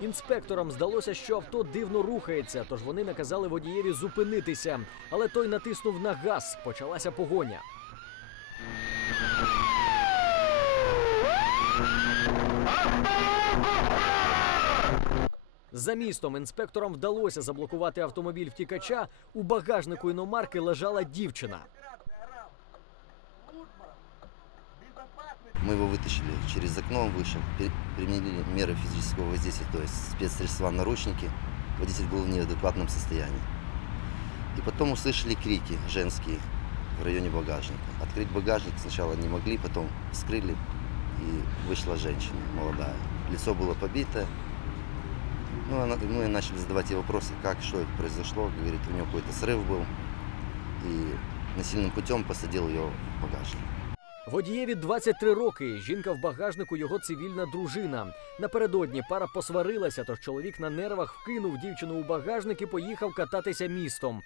Інспекторам здалося, що авто дивно рухається, тож вони наказали водієві зупинитися. Але той натиснув на газ. Почалася погоня. За містом інспекторам вдалося заблокувати автомобіль втікача. У багажнику іномарки лежала дівчина. Мы его вытащили через окно, он вышел, применили меры физического воздействия, то есть спецсредства, наручники. Водитель был в неадекватном состоянии. И потом услышали крики женские в районе багажника. Открыть багажник сначала не могли, потом вскрыли, и вышла женщина молодая. Лицо было побито. Ну, она, мы начали задавать ей вопросы, как, что произошло. Говорит, у нее какой-то срыв был. И насильным путем посадил ее в багажник. Водієві 23 роки. Жінка в багажнику його цивільна дружина. Напередодні пара посварилася, тож чоловік на нервах вкинув дівчину у багажник і поїхав кататися містом.